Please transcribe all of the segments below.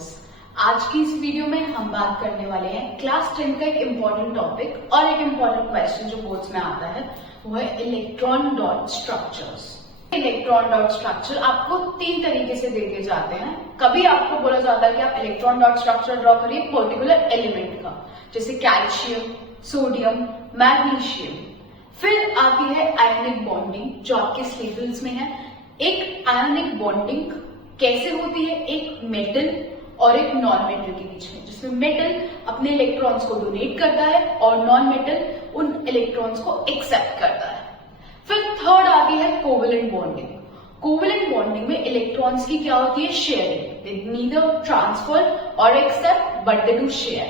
Viewers, आज की इस वीडियो में हम बात करने वाले हैं क्लास 10 का एक इम्पॉर्टेंट टॉपिक और एक इम्पॉर्टेंट क्वेश्चन जो बोर्ड्स में आता है वो है electron dot structures. Electron dot structure आपको 3 तरीके से दे दिए जाते हैं। कभी आपको बोला जाता है कि आप इलेक्ट्रॉन डॉट स्ट्रक्चर ड्रॉ करिए पर्टिकुलर एलिमेंट का, जैसे कैल्शियम, सोडियम, मैग्नीशियम। फिर आती है आयनिक बॉन्डिंग जो आपके सिलेबस में है। एक आयनिक बॉन्डिंग कैसे होती है, एक मेटल और एक नॉन मेटल के बीच में, जिसमें मेटल अपने इलेक्ट्रॉन्स को डोनेट करता है और नॉन मेटल उन इलेक्ट्रॉन्स को एक्सेप्ट करता है। फिर थर्ड आती है कोवेलेंट बॉन्डिंग। कोवेलेंट बॉन्डिंग में इलेक्ट्रॉन्स की क्या होती है, शेयरिंग। दे नीदर ट्रांसफर और accept but they do share.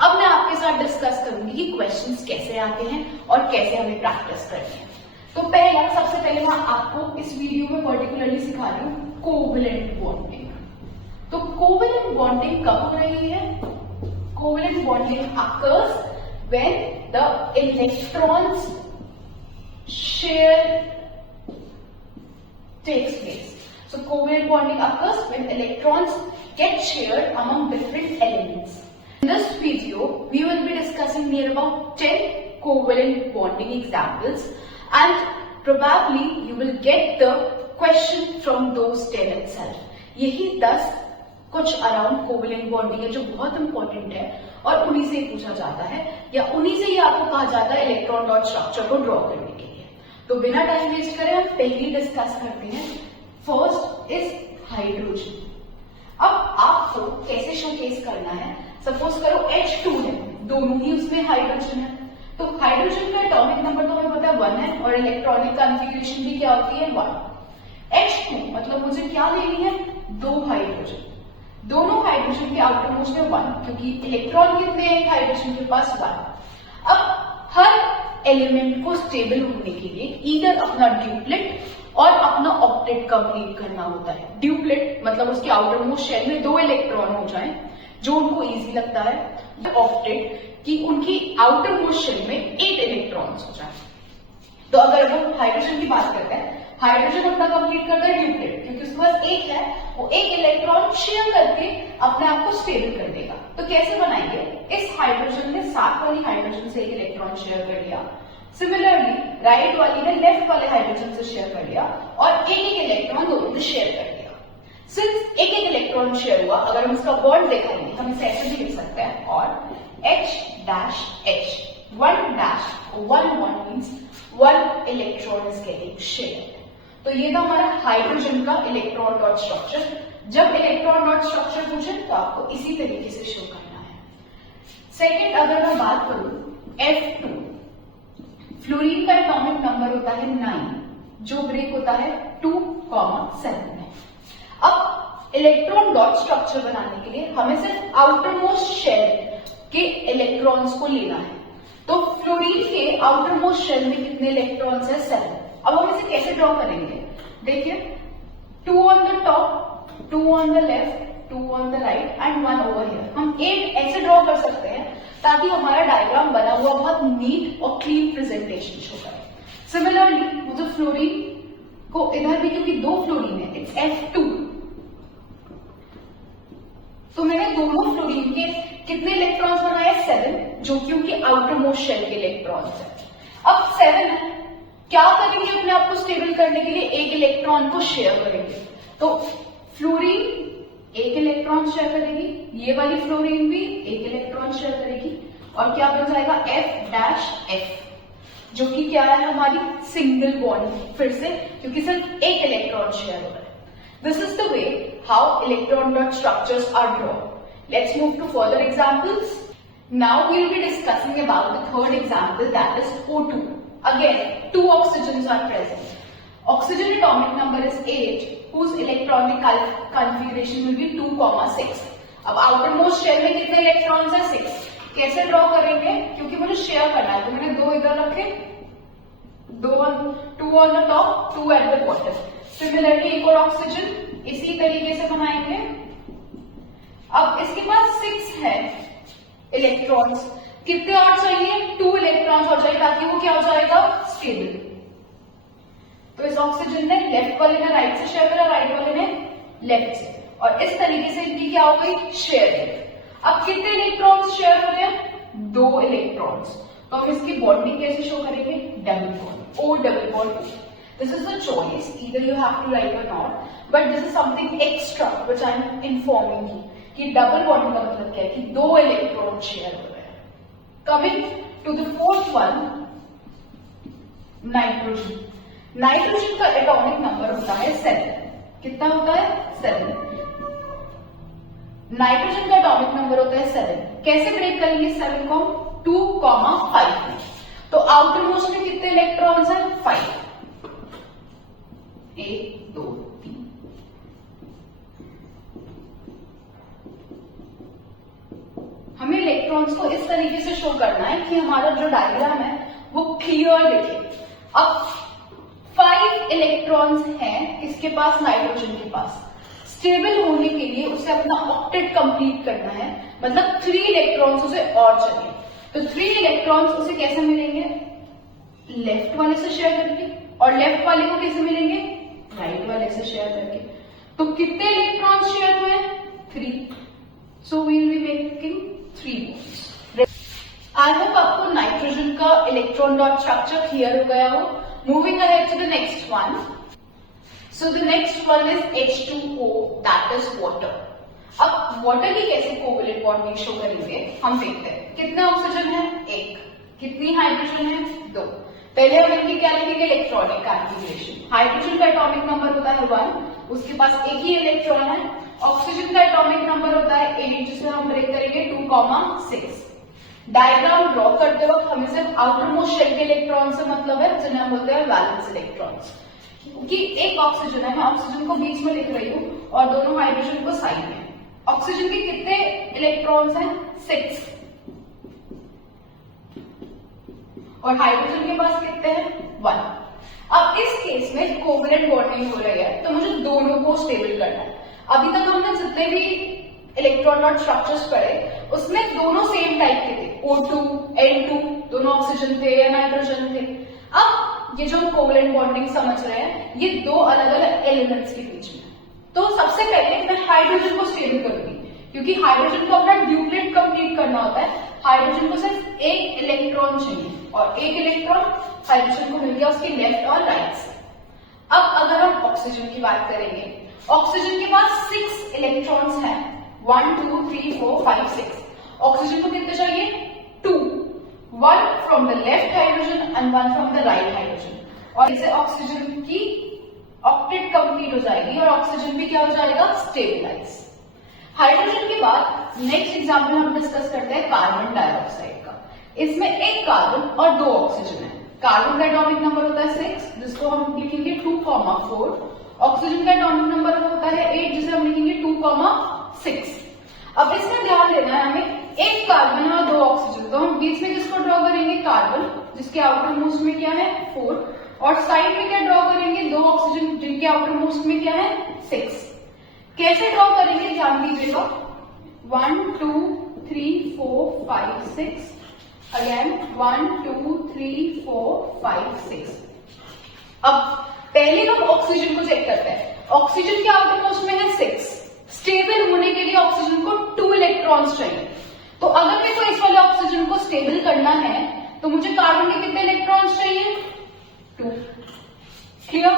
अब मैं आपके साथ डिस्कस करूंगी कि क्वेश्चंस कैसे आते हैं और कैसे हमें प्रैक्टिस करनी है। तो सबसे पहले मैं आपको इस वीडियो में पर्टिकुलरली सिखा रही हूँ कोवेलेंट बॉन्डिंग। तो कोवेलेंट बॉन्डिंग कब हो रही है? Covalent bonding occurs when the electrons share takes place. So covalent bonding occurs when electrons get shared among different elements. In this video, we will be discussing near about 10 covalent bonding examples, and probably you will get the question from those 10 itself. यही 10 कुछ around covalent bonding है जो बहुत important है और उन्हीं से पूछा जाता है या उन्हीं से ही आपको कहा जाता है इलेक्ट्रॉन डॉट स्ट्रक्चर को ड्रॉ करने के लिए। तो बिना टाइम वेस्ट करे हम पहले डिस्कस करते हैं। First is hydrogen. अब आपको कैसे शोकेस करना है, सपोज करो H2 है, दोनों ही उसमें हाइड्रोजन है, तो हाइड्रोजन का एटॉमिक नंबर तो हमें पता है 1 है और इलेक्ट्रॉनिक कॉन्फ़िगरेशन भी क्या होती है 1। H2 मतलब मुझे क्या लेनी है, 2 हाइड्रोजन। दोनों हाइड्रोजन के आउटर मोस्ट में 1, क्योंकि इलेक्ट्रॉन कितने हैं हाइड्रोजन के पास 1। अब हर एलिमेंट को स्टेबल होने के लिए ईदर अपना ड्यूप्लेट और अपना ऑक्टेट कंप्लीट करना होता है। ड्यूप्लेट मतलब उसके आउटर मोस्ट शेल में 2 इलेक्ट्रॉन हो जाएं, जो उनको इजी लगता है। ऑक्टेट कि उनकी आउटर मोस्ट शेल में 8 इलेक्ट्रॉन्स हो जाएं। तो अगर वो हाइड्रोजन की बात करते हैं, हाइड्रोजन अपना कंप्लीट करता है ड्यूप्लेट, क्योंकि उसके पास 1 है, वो 1 इलेक्ट्रॉन शेयर करके अपने आप को स्टेबल कर देगा। तो कैसे बनाएंगे, इस हाइड्रोजन ने 7 वाली हाइड्रोजन से 1 इलेक्ट्रॉन शेयर कर लिया, सिमिलरली राइट वाली ने लेफ्ट वाले हाइड्रोजन से शेयर कर लिया और एक इलेक्ट्रॉन दोनों ने शेयर कर लिया। सिंस एक इलेक्ट्रॉन शेयर हुआ, अगर हम इसका बॉन्ड देखेंगे हम इसे ऐसे भी लिख सकते हैं, और H-H 1 means 1 electron is getting shared. तो ये था हमारा हाइड्रोजन का इलेक्ट्रॉन डॉट स्ट्रक्चर। जब इलेक्ट्रॉन डॉट स्ट्रक्चर पूछे तो आपको इसी तरीके से शो करना है। सेकेंड, अगर मैं बात करूं F2, फ्लोरीन का एटॉमिक नंबर होता है 9, जो ब्रेक होता है 2,7 में। अब इलेक्ट्रॉन डॉट स्ट्रक्चर बनाने के लिए हमें सिर्फ आउटर मोस्ट शेल के इलेक्ट्रॉन्स को लेना है। तो फ्लोरीन के आउटर मोस्ट शेल में कितने इलेक्ट्रॉन्स है, 7। अब हम इसे कैसे ड्रॉ करेंगे, देखिए 2 on the top, 2 on the left, 2 on the right and 1 over here. हम 8 ऐसे ड्रॉ कर सकते हैं ताकि हमारा डायग्राम बना हुआ बहुत नीट और क्लीन प्रेजेंटेशन शो करे। सिमिलरली मुझे फ्लोरीन को इधर भी, क्योंकि 2 फ्लोरीन है, इट्स F2, तो मैंने दोनों फ्लोरीन के कितने इलेक्ट्रॉन्स बनाए, 7, जो कि उनके आउटर मोस्ट शेल के इलेक्ट्रॉन्स है। अब 7 है, क्या करेंगे अपने आप को स्टेबल करने के लिए, 1 इलेक्ट्रॉन को शेयर करेंगे। तो फ्लोरीन 1 इलेक्ट्रॉन शेयर करेगी, ये वाली फ्लोरीन भी 1 इलेक्ट्रॉन शेयर करेगी, और क्या बन जाएगा F-F, जो कि क्या है हमारी सिंगल बॉन्ड, फिर से क्योंकि सिर्फ 1 इलेक्ट्रॉन शेयर हो रहा है। This is the way how electron dot structures are drawn. Let's move to further examples. Now we will be discussing about the third example, that is O2. Again, 2 oxygens are present. Oxygen atomic number is 8, whose electronic configuration will be 2,6. अब outermost shell में कितने electrons है, 6। कैसे draw करेंगे, क्योंकि मुझे share करना है, तो मैंने 2 इधर रखे, 2 on the top, 2 at the bottom. Similarly एक और ऑक्सीजन इसी तरीके से बनाएंगे। अब इसके पास 6 है इलेक्ट्रॉन्स, कितने और चाहिए, 2 इलेक्ट्रॉन्स और चाहिए ताकि वो क्या हो जाएगा, स्टेबल। तो इस ऑक्सीजन ने लेफ्ट वाले ने राइट से शेयर करा, राइट वाले ने लेफ्ट से, और इस तरीके से इनकी क्या हो गई, शेयरिंग। अब कितने इलेक्ट्रॉन्स शेयर हो रहे हैं, 2 इलेक्ट्रॉन्स। तो हम इसकी बॉन्डिंग कैसे शो करेंगे, double bond, O double bond. This is a choice, either you have to write or not, but this is something extra which I am informing you कि double bond का मतलब क्या है कि 2 इलेक्ट्रॉन शेयर हो रहे हैं। Coming to the fourth one, nitrogen. Nitrogen का एटॉमिक नंबर होता है 7। कितना होता है, 7। नाइट्रोजन का एटॉमिक नंबर होता है 7। कैसे ब्रेक करेंगे 7 को, 2,5 में। तो आउटर मोस्ट में कितने इलेक्ट्रॉन्स हैं, 5। 1 2 3। हमें इलेक्ट्रॉन्स को इस तरीके से शो करना है कि हमारा जो डायग्राम है वो क्लियर दिखे। अब 5 इलेक्ट्रॉन्स हैं इसके पास, नाइट्रोजन के पास। स्टेबल होने के लिए उसे अपना ऑक्टेट कंप्लीट करना है, मतलब 3 इलेक्ट्रॉन्स उसे और चाहिए। तो 3 इलेक्ट्रॉन्स उसे कैसे मिलेंगे, लेफ्ट वाले से शेयर करके, और लेफ्ट वाले को कैसे मिलेंगे, राइट वाले से शेयर करके। तो कितने इलेक्ट्रॉन्स शेयर हुए, 3। So we will be making 3 bonds. I hope आपको नाइट्रोजन का इलेक्ट्रॉन डॉट स्ट्रक्चर क्लियर हो गया हो। Moving ahead to the next one. So the next one is H2O, that is water. अब वाटर की कैसे covalent bonding show करेंगे हम देखते हैं। कितने ऑक्सीजन है, 1। कितनी हाइड्रोजन है, 2। पहले हम इनकी क्या लिखेंगे, इलेक्ट्रॉनिक कॉन्फिगरेशन। हाइड्रोजन का एटॉमिक नंबर होता है 1, उसके पास एक ही इलेक्ट्रॉन है। ऑक्सीजन का एटॉमिक नंबर होता है 8, जिसे हम ब्रेक करेंगे 2,6। डायग्राम ड्रॉ करते वक्त हमें सिर्फ आउटर मोस्ट शेल के इलेक्ट्रॉन से मतलब है, जिन्हें हम बोलते हैं वैलेंस इलेक्ट्रॉन्स। क्योंकि एक ऑक्सीजन है, मैं ऑक्सीजन को बीच में लिख रही हूँ और दोनों हाइड्रोजन को साइड में। ऑक्सीजन के कितने इलेक्ट्रॉन्स हैं, 6, और हाइड्रोजन के पास कितने हैं, 1। अब इस केस में कोवेलेंट बॉन्डिंग हो रही है, तो मुझे दोनों को स्टेबल करना है। अभी तक हमने जितने भी इलेक्ट्रॉन डॉट स्ट्रक्चर्स पढ़े उसमें दोनों सेम टाइप के थे, O2, N2, दोनों ऑक्सीजन थे या नाइट्रोजन थे। अब ये जो हम कोवेलेंट बॉन्डिंग समझ रहे हैं, ये 2 अलग अलग एलिमेंट्स के बीच में। तो सबसे पहले मैं हाइड्रोजन को स्टेबल करूंगी, क्योंकि हाइड्रोजन को अपना ड्यूप्लेट कंप्लीट करना होता है। हाइड्रोजन को सिर्फ एक इलेक्ट्रॉन चाहिए, और एक इलेक्ट्रॉन हाइड्रोजन को मिल गया उसके लेफ्ट और राइट से। अब अगर हम ऑक्सीजन की बात करेंगे, ऑक्सीजन के पास 6 इलेक्ट्रॉन्स हैं, 1 2 3 4 5 6। ऑक्सीजन को कितने चाहिए, 2। 1 from the left hydrogen and 1 from the right hydrogen, और इससे ऑक्सीजन की ऑक्टेट कंप्लीट हो जाएगी और ऑक्सीजन भी क्या हो जाएगा, स्टेबलाइज। हाइड्रोजन के बाद नेक्स्ट एग्जाम्पल हम डिस्कस करते हैं कार्बन डाइऑक्साइड का। इसमें एक कार्बन और 2 ऑक्सीजन है। कार्बन का एटॉमिक नंबर होता है 6, जिसको हम लिखेंगे 2,4। ऑक्सीजन का एटॉमिक नंबर होता है 8, जिसे हम लिखेंगे 2,6। अब इसमें ध्यान देना है हमें, एक कार्बन और 2 ऑक्सीजन, तो हम बीच में किसको ड्रॉ करेंगे, कार्बन, जिसके आउटर मोस्ट में क्या है, 4, और साइड में क्या ड्रॉ करेंगे, 2 ऑक्सीजन, जिनके आउटर मोस्ट में क्या है, 6। कैसे ड्रॉ करेंगे ध्यान दीजिएगा, 1 2 3 4 5 6, अगेन 1 2 3 4 5 6। अब पहले हम ऑक्सीजन को चेक करते हैं। ऑक्सीजन के आउटर मोस्ट में है 6। स्टेबल होने के लिए ऑक्सीजन को 2 इलेक्ट्रॉन्स चाहिए। तो अगर मेरे को इस वाले ऑक्सीजन को स्टेबल करना है तो मुझे कार्बन के कितने इलेक्ट्रॉन्स चाहिए, 2। क्लियर।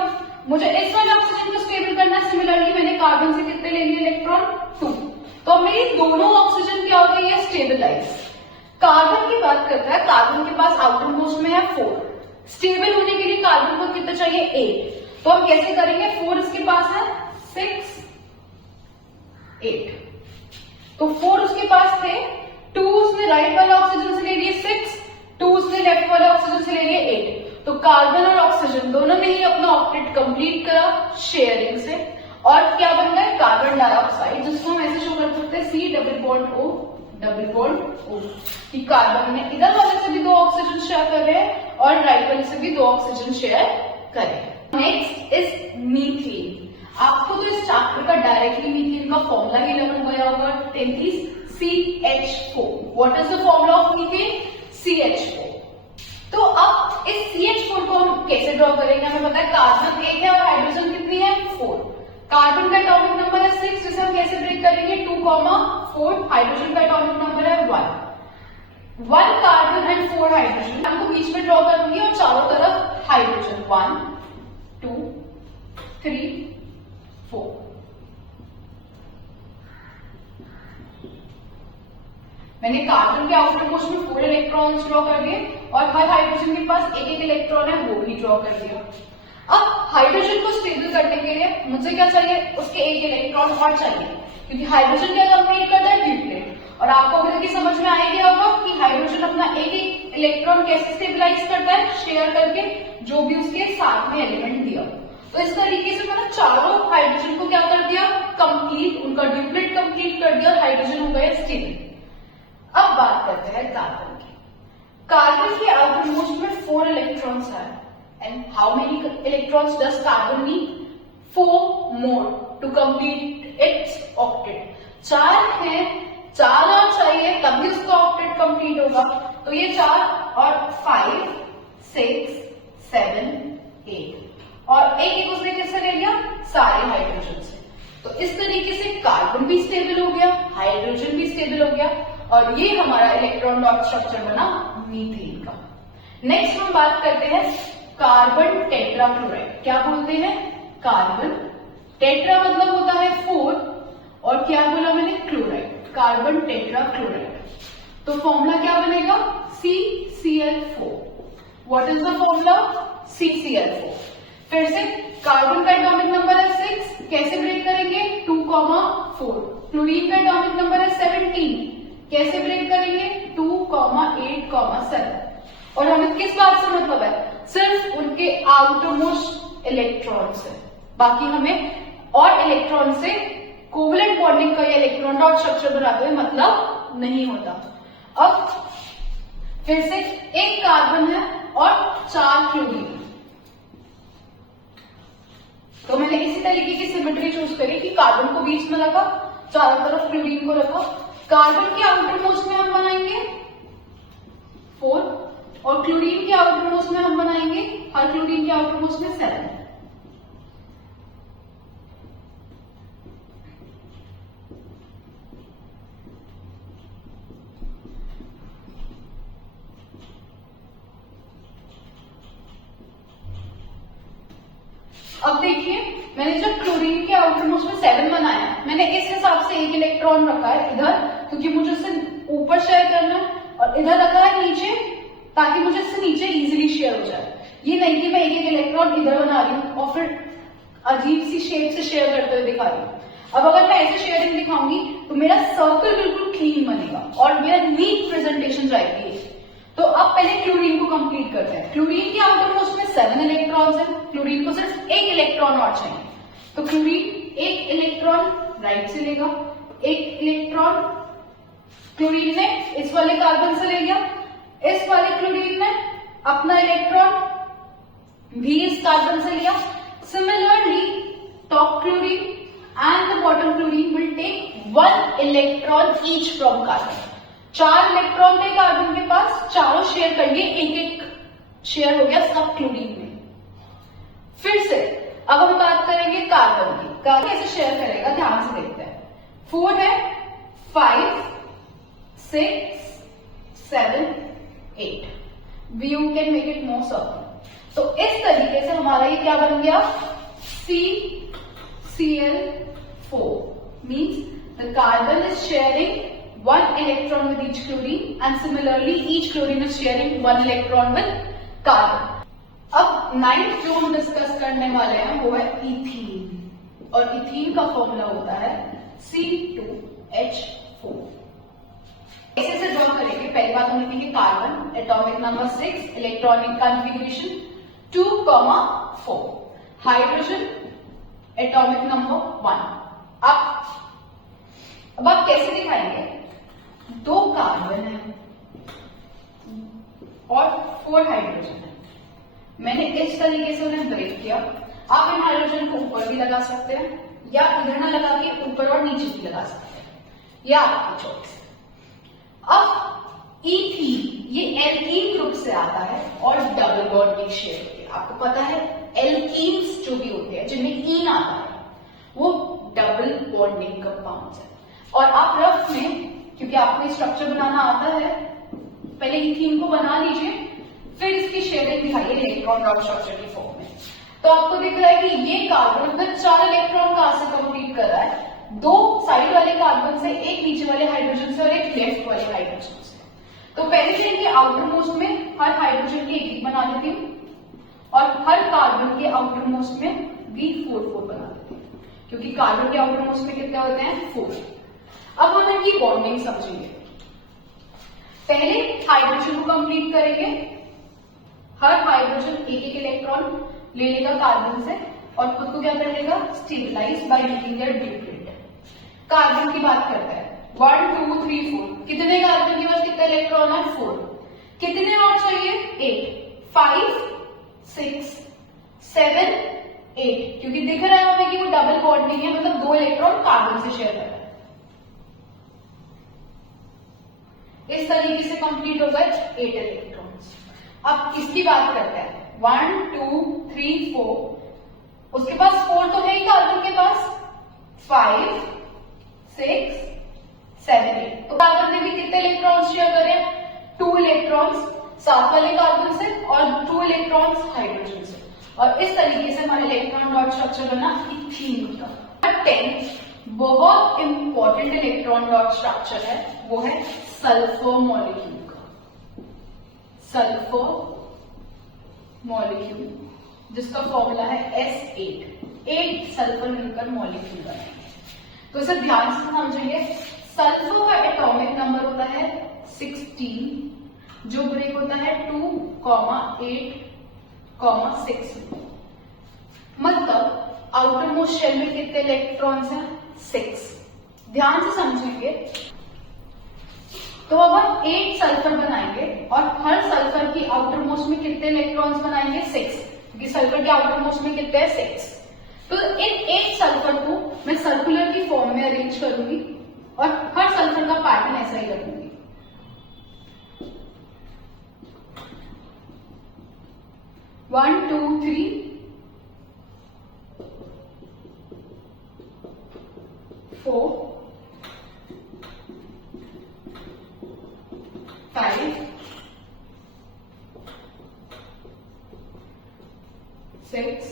मुझे इस वाले ऑक्सीजन को स्टेबल करना है, सिमिलरली मैंने कार्बन से कितने ले लिए इलेक्ट्रॉन, 2। तो मेरी दोनों ऑक्सीजन क्या हो गई है, स्टेबलाइज। कार्बन की बात करता है, कार्बन के पास आउटर मोस्ट में है 4। स्टेबल होने के लिए कार्बन को कितना चाहिए, 8। तो हम कैसे करेंगे, 4 इसके पास है, 6 8। तो 4 उसके पास थे, 2 उसने राइट वाले ऑक्सीजन से ले लिए 6, 2 उसने लेफ्ट वाले ऑक्सीजन से ले लिए 8। तो कार्बन और ऑक्सीजन दोनों ने ही अपना ऑक्टेट कंप्लीट करा शेयरिंग से, और क्या बन गए, कार्बन डाइऑक्साइड, जिसको हम ऐसे शो कर सकते हैं C double bond O double bond O, कि कार्बन ने इधर वाले से भी 2 ऑक्सीजन शेयर कर रहे हैं और राइट वाले से भी 2 ऑक्सीजन शेयर कर रहे हैं। Next is methane. आपको तो इस चैप्टर का डायरेक्टली मीथेन का फॉर्मूला ही लर्न हो गया होगा, 10 CH4। What is the formula of methane, CH4। तो अब इस CH4 को हम कैसे ड्रॉ करेंगे, हमें पता है कार्बन 1 है और हाइड्रोजन कितनी है, 4। कार्बन का एटॉमिक नंबर है 6, जिसे हम कैसे ब्रेक करेंगे 2,4। हाइड्रोजन का एटॉमिक नंबर है 1। 1 कार्बन एंड 4 हाइड्रोजन हमको बीच में ड्रॉ करूंगी और चारों तरफ हाइड्रोजन 1 2 3 4। मैंने कार्बन के आउटर मोस्ट में 4 इलेक्ट्रॉन्स ड्रॉ कर दिए और हर हाइड्रोजन के पास एक एक इलेक्ट्रॉन है वो भी ड्रॉ कर दिया। अब हाइड्रोजन को स्टेबल करने के लिए मुझे क्या चाहिए, उसके एक इलेक्ट्रॉन और चाहिए, क्योंकि हाइड्रोजन क्या कंप्लीट करता है ड्यूप्लेट। और आपको अभी तक समझ में आ गया होगा कि हाइड्रोजन अपना एक एक इलेक्ट्रॉन कैसे स्टेबलाइज करता है, शेयर करके जो भी उसके साथ में एलिमेंट दिया। तो इस तरीके से मैंने चारों हाइड्रोजन को क्या कर दिया, कंप्लीट, उनका ड्यूप्लेट कंप्लीट कर दिया और हाइड्रोजन हो गया स्टेबल। अब बात करते हैं कार्बन की। कार्बन के आउटर मोस्ट में 4 इलेक्ट्रॉन्स है। And how many electrons does carbon need? 4 more to complete its octet. 4 है, 4 और चाहिए तभी उसका ऑक्टेट कंप्लीट होगा। तो ये 4 और 5 6 7 8 और एक उसने किससे ले लिया, सारे हाइड्रोजन से। तो इस तरीके से कार्बन भी स्टेबल हो गया, हाइड्रोजन भी स्टेबल हो गया और ये हमारा इलेक्ट्रॉन डॉट स्ट्रक्चर बना मीथेन का। नेक्स्ट हम बात करते हैं कार्बन टेट्राक्लोराइड। क्या बोलते हैं, कार्बन टेट्रा मतलब होता है 4 और क्या बोला मैंने, क्लोराइड, कार्बन टेट्राक्लोराइड। तो फॉर्मूला क्या बनेगा, CCl4। What is the formula, CCl4। फिर से कार्बन का एटॉमिक नंबर है 6, कैसे ब्रेक करेंगे 2,4। क्लोरीन का एटॉमिक नंबर है 17, कैसे ब्रेक करेंगे 2,8,7। और हमें किस बात से मतलब है, सिर्फ उनके आउटरमोस्ट इलेक्ट्रॉन से, बाकी हमें और इलेक्ट्रॉन से कोवलेंट बॉन्डिंग का या इलेक्ट्रॉन डॉट स्ट्रक्चर बनाते हुए मतलब नहीं होता। अब फिर से एक कार्बन है और 4 क्लोरीन। तो मैंने इसी तरीके की सिमेट्री चूज करी कि कार्बन को बीच में रखा, चारों तरफ क्लोरीन को रखा। कार्बन के आउटरमोस्ट में हम बनाएंगे 4 और क्लोरीन के आउटर मोस्ट में हम बनाएंगे, हर क्लोरीन के आउटर मोस्ट में 7। अब देखिए मैंने जब क्लोरीन के आउटर मोस्ट में 7 बनाया, मैंने इस हिसाब से एक इलेक्ट्रॉन रखा है इधर, क्योंकि मुझे उसे ऊपर शेयर करना है, और इधर रखा है नीचे ताकि मुझे इससे नीचे इजीली शेयर हो जाए। ये नहीं कि मैं एक एक इलेक्ट्रॉन इधर बना रही हूँ और फिर अजीब सी शेप से शेयर करते हुए दिखा रही हूँ। अब अगर मैं ऐसे शेयरिंग दिखाऊंगी तो मेरा सर्कल बिल्कुल क्लीन बनेगा और मेरा नीट प्रेजेंटेशन जाएगी। तो अब पहले क्लोरीन को कंप्लीट करते हैं। क्लोरीन के आउटर मोस्ट में 7 इलेक्ट्रॉन्स हैं, क्लोरीन को सिर्फ एक इलेक्ट्रॉन और चाहिए। तो क्लोरीन एक इलेक्ट्रॉन राइट से लेगा, एक इलेक्ट्रॉन क्लोरीन ने इस वाले कार्बन से ले लिया, इस वाले क्लोरीन ने अपना इलेक्ट्रॉन भी इस कार्बन से लिया। Similarly top chlorine and the bottom chlorine will take 1 electron each from carbon. 4 electron थे कार्बन के पास, चारों शेयर करेंगे, एक एक शेयर हो गया सब क्लोरीन में। फिर से अब हम बात करेंगे कार्बन की। कार्बन कैसे शेयर करेगा, ध्यान से देखते हैं। 4 है, 5 6 7 8। You can make it more circle. तो इस तरीके से हमारा ये क्या बन गया, CCl4 means the carbon is sharing 1 electron with each chlorine and similarly each chlorine is sharing 1 electron with carbon. अब 9th जो हम डिस्कस करने वाले हैं वो है इथीन, और इथीन का फॉर्मूला होता है C2H4। ऐसे से ड्रॉ करेंगे। पहली बात हमने की carbon atomic number 6, electronic configuration 2,4, hydrogen atomic number 1। अब आप कैसे दिखाएंगे, 2 कार्बन है और 4 हाइड्रोजन है। मैंने इस तरीके से उन्हें ब्रेक किया। आप इन हाइड्रोजन को ऊपर भी लगा सकते हैं या इधर ना लगा के ऊपर और नीचे भी लगा सकते हैं, या आपकी चॉइस। अब इथीन ये एल्कीन ग्रुप से आता है और डबल बॉन्ड शेयर होते हैं। आपको पता है एल्कीन्स जो भी होते हैं जिनमें ईन आता है वो डबल बॉन्डिंग कंपाउंड्स है। और आप रफ में, क्योंकि आपको स्ट्रक्चर बनाना आता है, पहले इथीन को बना लीजिए, फिर इसकी शेडिंग दिखाइए इलेक्ट्रॉन डॉट स्ट्रक्चर की फॉर्म में। तो आपको दिख रहा है कि ये कार्बन अपना 4 इलेक्ट्रॉन कहां से कंप्लीट कर रहा है, 2 साइड वाले कार्बन से, एक नीचे वाले हाइड्रोजन से और एक लेफ्ट वाले हाइड्रोजन से। तो पहले चेन के आउटर मोस्ट में हर हाइड्रोजन के एक बना देती हूँ और हर कार्बन के आउटर मोस्ट में भी 4 बना देती हूँ, क्योंकि कार्बन के आउटर मोस्ट में कितने होते हैं, 4। अब हम इनकी बॉन्डिंग समझेंगे। पहले हाइड्रोजन को कंप्लीट करेंगे, हर हाइड्रोजन एक इलेक्ट्रॉन ले लेगा कार्बन से और खुद को क्या कर लेगा, stabilise by making their duplet. Carbon की बात करते हैं, 1 2 3 4, कितने कार्बन के पास कितने इलेक्ट्रॉन है, 4। कितने और चाहिए, 8, 5 6 7 8, क्योंकि दिख रहा है हमें कि वो डबल बॉन्डिंग है, मतलब 2 इलेक्ट्रॉन कार्बन से शेयर कर रहा है। इस तरीके से कंप्लीट हो गए 8 इलेक्ट्रॉन्स। अब इसकी बात करते हैं, 1 2 3 4, उसके पास 4 तो है ही कार्बन के पास, 5 6 7 8, तो कार्बन ने भी कितने इलेक्ट्रॉन्स शेयर करे, 2 इलेक्ट्रॉन्स साथ वाले कार्बन से और 2 इलेक्ट्रॉन्स हाइड्रोजन से। और इस तरीके से हमारे इलेक्ट्रॉन डॉट स्ट्रक्चर बना इथीन का। 10 बहुत इंपॉर्टेंट इलेक्ट्रॉन डॉट स्ट्रक्चर है, वो है सल्फर मॉलिक्यूल का। सल्फर मॉलिक्यूल जिसका फॉर्मूला है S8, 8 सल्फर मिलकर मॉलिक्यूल बनाएंगे। तो इसे ध्यान से समझेंगे। सल्फर का एटॉमिक नंबर होता है 16, जो ब्रेक होता है 2, 8, 6। मतलब आउटर मोस्ट शेल में कितने इलेक्ट्रॉन्स हैं, 6। ध्यान से समझेंगे। तो अब हम 8 सल्फर बनाएंगे और हर सल्फर की आउटर मोस्ट में कितने इलेक्ट्रॉन्स बनाएंगे, 6, क्योंकि सल्फर के आउटर मोस्ट में कितने हैं, 6। तो इन 8 सल्फर को मैं सर्कुलर की फॉर्म में अरेंज करूंगी और हर सल्फर का पैटर्न ऐसा ही रखूंगी। 1 2 3 4 5 6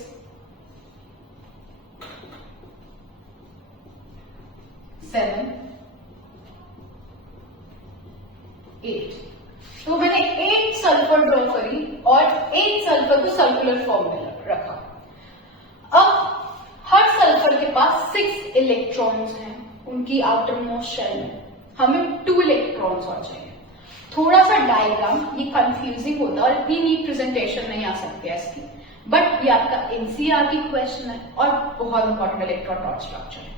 7 8। तो मैंने 8 सल्फर ड्रॉ करी और 8 सल्फर को सर्कुलर फॉर्म में रखा। अब हर सल्फर के पास 6 इलेक्ट्रॉन्स हैं उनकी आउटर मोस्ट शेल में, हमें 2 इलेक्ट्रॉन्स और चाहिए। थोड़ा सा डायग्राम ये कंफ्यूजिंग होता है और इतनी नीट प्रेजेंटेशन नहीं आ सकती है इसकी, बट ये आपका एनसीईआरटी क्वेश्चन है और बहुत इंपॉर्टेंट इलेक्ट्रॉन डॉट स्ट्रक्चर है।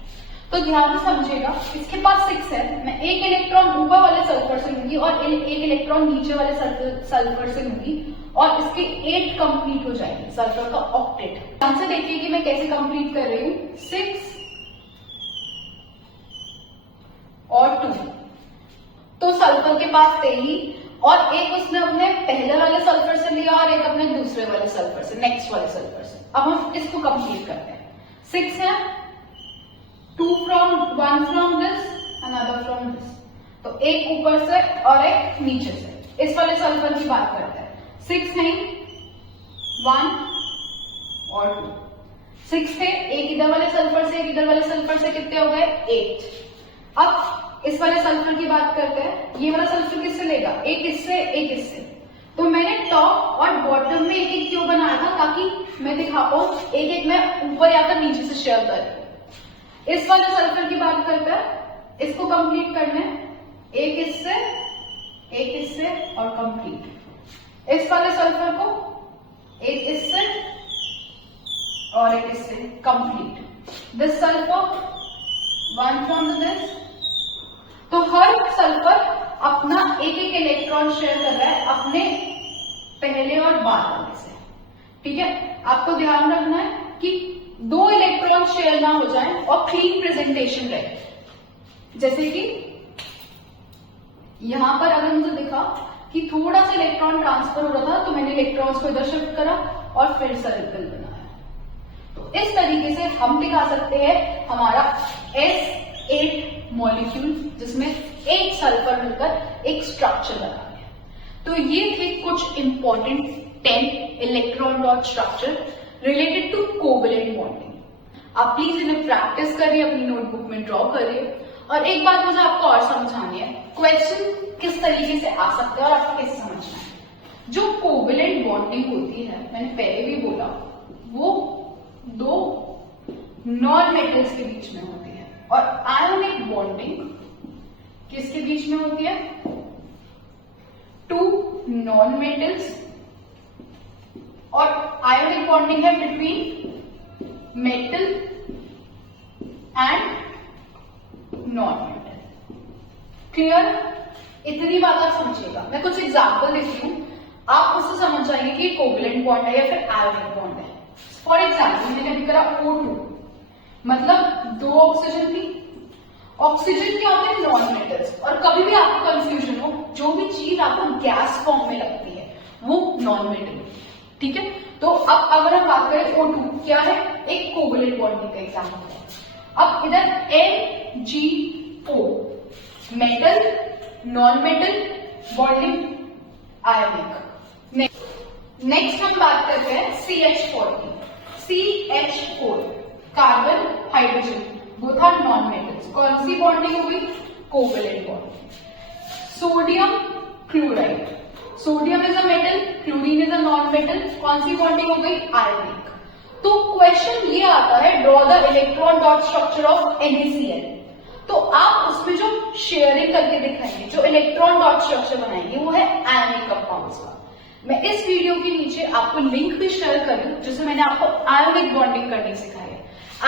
तो ध्यान से समझिएगा, इसके पास 6 है, मैं एक इलेक्ट्रॉन ऊपर वाले सल्फर से लूंगी और एक इलेक्ट्रॉन नीचे वाले सल्फर से लूंगी और इसके 8 कंप्लीट हो जाएंगे, सल्फर का ऑक्टेट। ध्यान से देखिए कि मैं कैसे कंप्लीट कर रही हूं, 6 और 2, तो सल्फर के पास थे ही, और एक उसने अपने पहले वाले सल्फर से लिया और एक अपने दूसरे वाले सल्फर से, नेक्स्ट वाले सल्फर से। अब हम इसको कंप्लीट करते हैं। 6 है, 1 from this, another from this, तो एक ऊपर से और एक नीचे से। इस वाले सल्फर की बात करते हैं, 6 नहीं, 1 और 2, 6 थे, एक इधर वाले सल्फर से एक इधर वाले सल्फर से, कितने हो गए, 8। अब इस वाले सल्फर की बात करते हैं, ये वाला सल्फर किससे लेगा, एक इससे एक इससे। तो मैंने टॉप और बॉटम में एक एक क्यों बनाया था, ताकि मैं दिखा पाऊं एक एक मैं ऊपर या तो नीचे से शेयर कर। इस वाले सल्फर की बात करते हैं, इसको कंप्लीट करना है, एक इससे और कंप्लीट। इस वाले सल्फर को एक इससे और एक इससे, complete. This sulphur 1 from this. तो हर सल्फर अपना एक एक इलेक्ट्रॉन शेयर कर रहा है अपने पहले और बाद वाले से, ठीक है। आपको ध्यान रखना है कि 2 इलेक्ट्रॉन शेयर ना हो जाए और क्लीन प्रेजेंटेशन रहे। जैसे कि यहां पर अगर मुझे दिखा कि थोड़ा सा इलेक्ट्रॉन ट्रांसफर हो रहा था, तो मैंने इलेक्ट्रॉन्स को इधर शिफ्ट करा और फिर सर्कल बनाया। तो इस तरीके से हम दिखा सकते हैं हमारा S8 मॉलिक्यूल जिसमें 8 सल्फर मिलकर एक स्ट्रक्चर बना है। तो ये थे कुछ important 10 electron dot structure related to covalent bonding. आप प्लीज इन्हें प्रैक्टिस करिए, अपनी नोटबुक में ड्रॉ करिए। और एक बात मुझे आपको और समझानी है, क्वेश्चन किस तरीके से आ सकते हैं और आपको कैसे समझना है। जो कोवेलेंट बॉन्डिंग होती है, मैंने पहले भी बोला, वो दो नॉन मेटल्स के बीच में होती है। और आयोनिक बॉन्डिंग किसके बीच में होती है? Two non metals. और आयोनिक बॉन्डिंग है between metal and non metal. Clear? इतनी बात आप समझिएगा। मैं कुछ एग्जांपल देती हूँ, आप उससे समझ जाएंगे कि कोवेलेंट बॉन्ड है या फिर आयोनिक बॉन्ड है। फॉर एग्जाम्पल मैंने अभी करा O2, मतलब 2 ऑक्सीजन थी। ऑक्सीजन क्या होते हैं? Non metals. और कभी भी आपको कंफ्यूजन हो, जो भी चीज आपको गैस फॉर्म में लगती है वो नॉन मेटल, ठीक है। तो अब अगर हम बात करें O2 क्या है? एक कोवेलेंट बॉन्डिंग का एग्जाम्पल है। अब इधर NG4 metal, non metal bonding, ionic. Next हम बात करते हैं CH4 की। CH4 carbon hydrogen, both are non metals. कौन सी बॉन्डिंग हो गई? Covalent bonding. Sodium chloride, sodium is a metal, chlorine is a non metal. कौन सी बॉन्डिंग हो गई? आयोनिक। तो क्वेश्चन ये आता है, draw the electron dot structure of NaCl। तो आप उसमें जो शेयरिंग करके दिखाएंगे, जो इलेक्ट्रॉन डॉट स्ट्रक्चर बनाएंगे, वो है आयोनिक कंपाउंड्स का। मैं इस वीडियो के नीचे आपको लिंक भी शेयर कर दूं, जिससे मैंने आपको आयोनिक बॉन्डिंग करनी सिखाई है।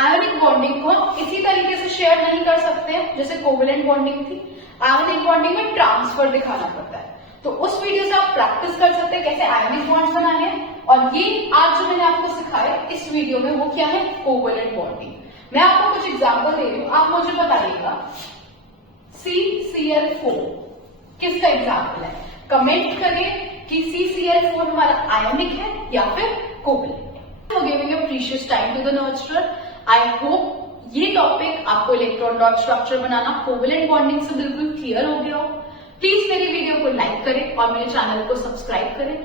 आयोनिक बॉन्डिंग को हम इसी तरीके से शेयर नहीं कर सकते हैं जैसे कोवेलेंट बॉन्डिंग थी। आयोनिक बॉन्डिंग में ट्रांसफर दिखाना पड़ता है। तो उस वीडियो से आप प्रैक्टिस कर सकते हैं कैसे आयोनिक बॉन्ड्स बनाने हैं। और ये आज जो मैंने आपको सिखाया इस वीडियो में, वो क्या है? Covalent bonding. मैं आपको कुछ एग्जांपल दे रही हूँ, आप मुझे बताइएगा CCl4 किसका एग्जांपल है। कमेंट करिए कि CCl4 हमारा आयोनिक है या फिर covalent. For giving your precious time to the nurturer. I hope ये टॉपिक आपको इलेक्ट्रॉन डॉट स्ट्रक्चर बनाना कोवेलेंट बॉन्डिंग से बिल्कुल क्लियर हो गया हो। प्लीज मेरी वीडियो को लाइक करें और मेरे चैनल को सब्सक्राइब करें।